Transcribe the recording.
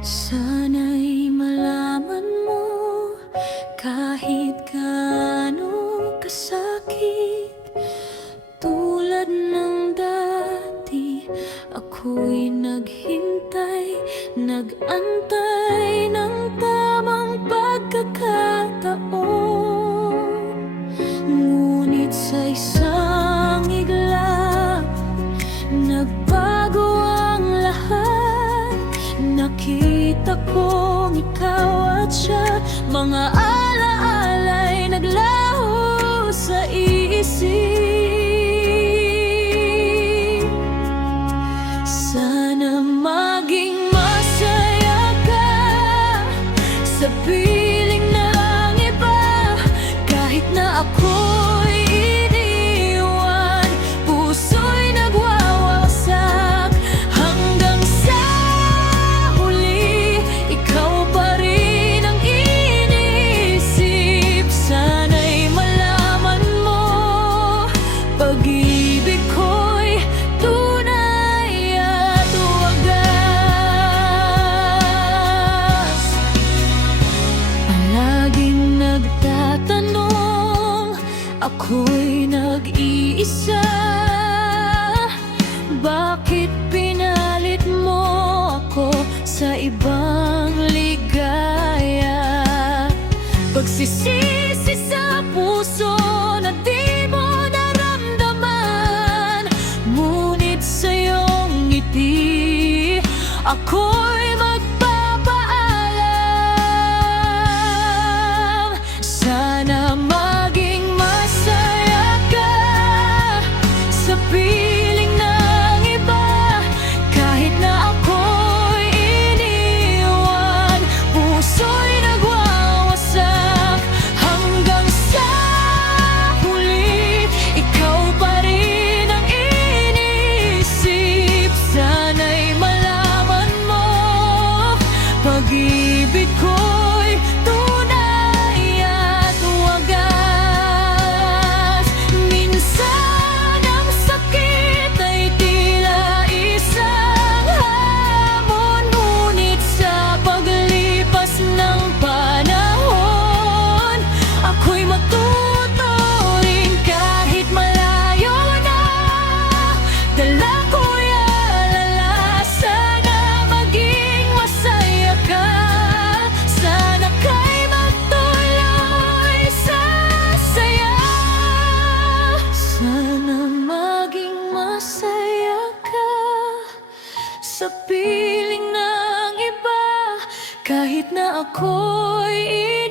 Sana'y malaman mo, kahit gaano kasakit, tulad ng dati, ako'y naghintay, nag-antay ng tamang pagkakataon. Ngunit sa isang iglap, nagbago ang lahat. Nakita kong ikaw at siya, mga alaala'y naglaho sa isip. Sana maging masaya ka sa piling ng iba, kahit na ako'y iniwan, puso'y nagwawasak. Hanggang sa huli, ikaw pa rin ang iniisip. Sana'y malaman mo, pag-ibig ko'y tunay at wagas. Palaging nagtatanong, ako'y nag-iisa, bakit pinalit mo ako sa ibang ligaya? Pagsisisi sa puso na di mo naramdaman, ngunit sa iyong ngiti ako'y magpapaalam. Sana maging masaya ka sa piling ng iba, kahit na ako'y iniwan, puso'y nagwawasak. Hanggang sa huli, ikaw pa rin ang iniisip. Sana'y malaman mo, pag-ibig ko'y tunay at wagas. Minsan ang sakit ay tila isang hamon, ngunit sa paglipas ng panahon, ako'y matuturing kahit malayo na. Dala ko'y alala, sana maging masaya ka. Sana ka'y magtuloy sa saya. Sana maging masaya ka sa piling ng iba, kahit na ako'y